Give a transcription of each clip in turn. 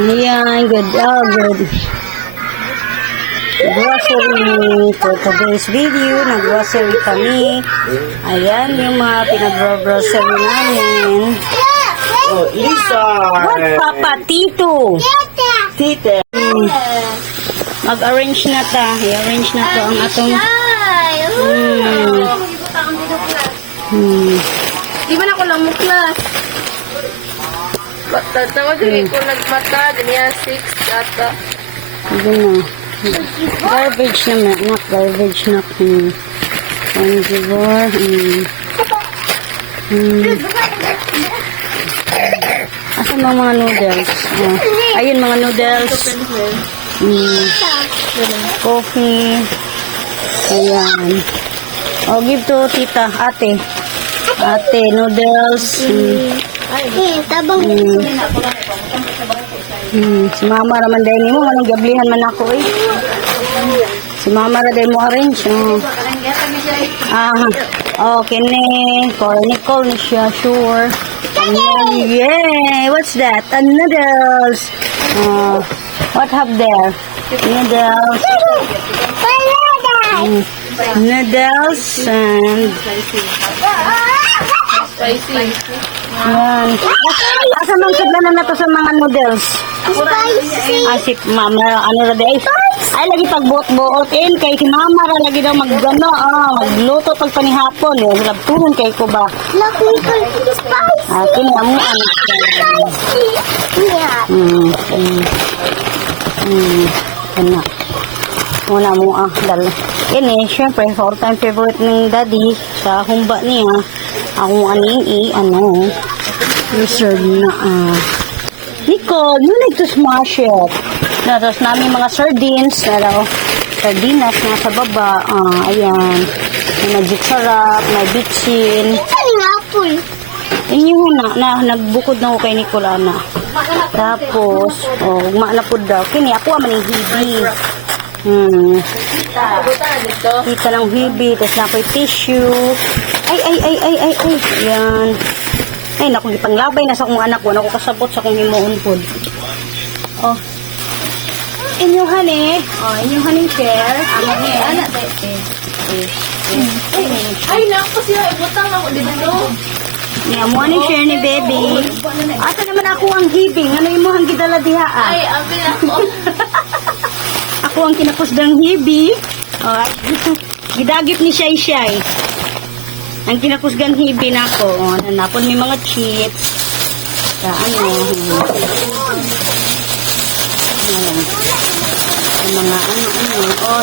Ayan, good. Oh, good. Grocery for today's video. Nag-grocery kami. Ayan yung mga pinag-grocery namin. Oh, Lisa! What, Papa? Tito? Tita! Mag-arrange na ta. I-arrange na to ang atong... Di ba na ko lang muklas? Tawag din ko nagmata. Ganyan 6 ata. Ito na. Garbage na, not garbage na. Conjugor. Asan mga noodles? Ayun, mga noodles. Coffee. Ayan. Oh, give to tita, ate. Ate, noodles. Tabang. Si mama raman dahil mo, anong gablihan man ako eh. Si mama ra dahil mo arrange. Okay ne. For Nicole ni siya, sure. Yay! What's that? Noodles. What have there? Noodles. Noodles and... Spicy. Yan. Asa mang sudlanan na to sa mga noodles? Spicy. Si mama, ano ra day? Ay, lagi pagbuot-buot in. Kay si mama ra lagi daw magano, magluto pag panihapon. Yung labturon kay ko ba? Spicy. Kinamuan. Ano? Muna mo dal. Ini, syempre, all-time favorite ng daddy sa humba niya. Ako aning reserve na Nicole, you like to smash it. Tapos namin mga sardines na daw. Sardinas na sa baba. Ayan. May magic sarap, may bitchin. Ano apple? Inyo na, nagbukod na ko kay Nicole na. Tapos, ugma na po daw. Kini, ako man yung hibi. Kita ng hibi. Tapos na ako'y tissue. Ay. Ayan. Ay, naku, ipanglabay na sa kong anak ko. Naku, kasabot sa kong himuon po. Inyuhan eh. Inyuhan yung share. Anak, Ay, naku siya. Ibutang ako dito. Niyamuha ni share ni baby. Asa naman ako ang hibing. Ano yung muhang gidala diha? Ay, amin ako. Ako ang kinapusdang hibi. Gidagip ni Shay. Ang kinapusgang hibi na ako. Nanapon may mga chips. Sa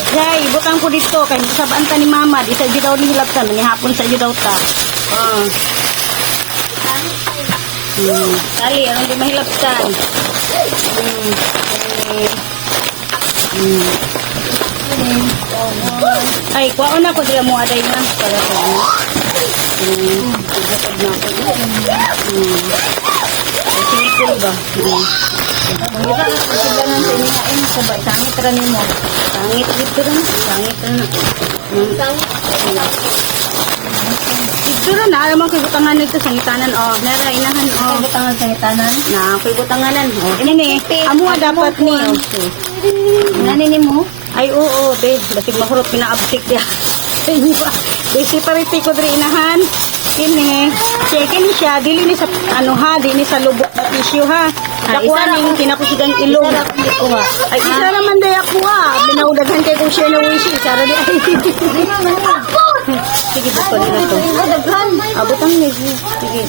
Shay, butang ko dito. Kaya sabaan ta ni mama. Di sa daw ni hilapsan. Manihapon sa daw ta. Kali, anong di mahilapsan? Ay, kuwaon ako diya mo aday na para ko. Pagkakad na ako. Sinikul ba? Ang iba, pagkakadanan sa inikain ko ba? Sangit ra ni mo. Sangit dito rin. Sangit rin. Dito rin na. Alam mo, kay butangan nito sa ngitanan. Nara, inahan. Kay butangan sa ngitanan? Na, kay butanganan. Ini amuha dapat ni. Nanini mo? Ay, oo, be. Basig mahurot, pinaabsik niya. Basi pariti ko diri inahan. Kini. Check-in siya. Dili ni sa, dili ni sa lubok na tissue, ha. Dakuha ning kinapusigang ilong. Ay, isa naman day ako, Binaudaghan kay kung siya na wish. Isa ra di ay. Sige, bukod na to. Abutang ni. Sige.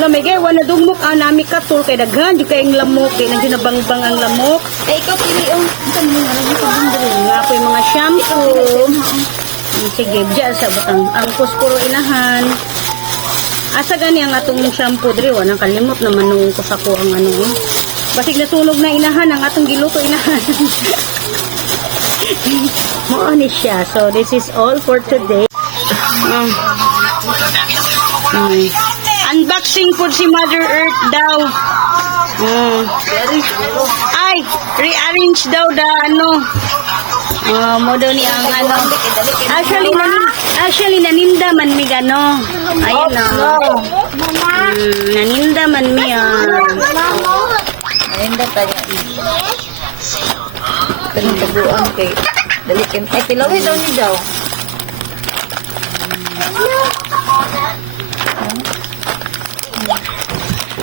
Lamigay, wala dugmok, nami katul kay daghan. Di kayong lamok. Di na ginabangbang ang lamok. Ikaw pili yung Nga po yung mga shampoo. Sige, dyan sa butang. Ang kuskuro inahan. Asa gani ang atong shampoo diri wa nang kalimot naman nung kusako ang basig nasunog na inahan ang atong giluto inahan. Mo ni siya. So this is all for today. Unboxing po si Mother Earth daw. Ay, rearrange daw mo daw ni ang actually naninda man mi gano. Ayun naninda man mi Ayun daw tayo. Kanang taguan kay dalikin. Ay, tilawin daw ni daw.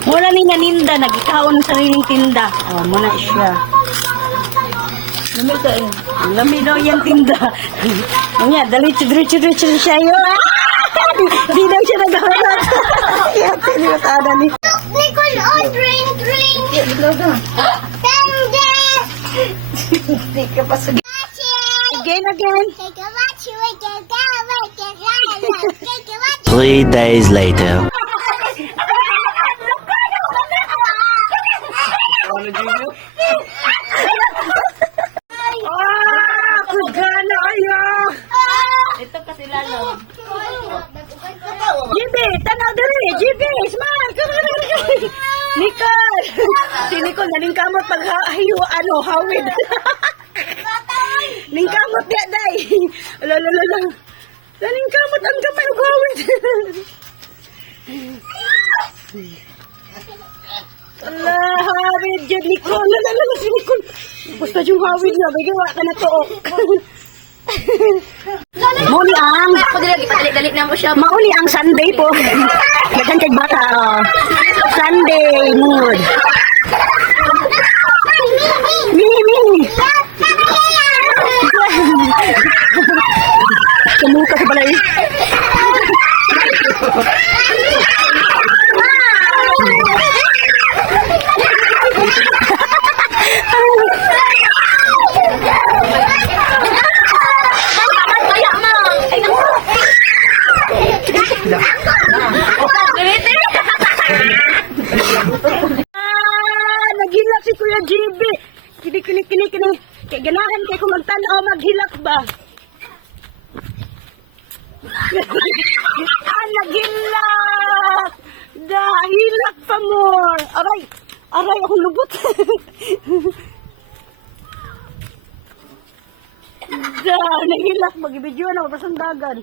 Muna ni naninda, nag-ikaon sa sariling tinda. Oh, muna siya. Lamig ka eh. Lamig daw yung tinda. Nga, diretso siya yun. Di daw siya nag-harap. Kaya tiniwata ni. Nicole, oh, drink. Hindi ka pa sa... Again. Take a watch, you take a watch. 3 days later. Kugana ayo! Ito kasi lalo. JB, tanaw dali. JB, smile. Come on. Nicole. Si Nicole, nalingkamot pag hawid. Ningkamot niya, day. Lala. Nalingkamot ang kamay og hawid. Allah, hawid dyan, Nicole. Lala, si Nicole. Basta yung hawid niya, bagawa ka na to. Mauli ang Dali na mo siya. Mauli ang Sunday po. Dagan kay bata. Sunday mood. Mimi. Kamuka sa balay. Naghilak si Kuya JB. Kini. Kaya ganahan kay kung magtanaw, maghilak ba? Naghilak! Hilak pa more. Aray, akong lubot. Naghilak. Mag-ibidyo na, pasandagan.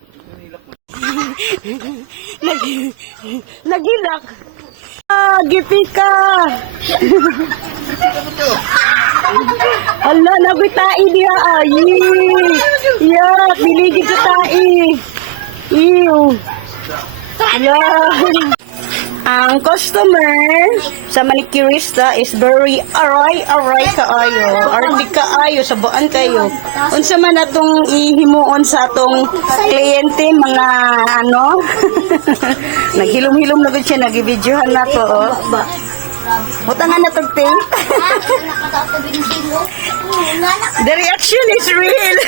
Naghilak. Gipika. Ala, nabitai dia. Yak, biligid sa tai. Ew. Yan. Ang customer sa manicurista is very aray kaayo. Ardi kaayo, sabuan kayo. Unsa man atong ihimuon sa atong kliyente, mga naghilom-hilom na gud siya, nag-videohan na to. Oh. Butangan na tagting. The reaction is real.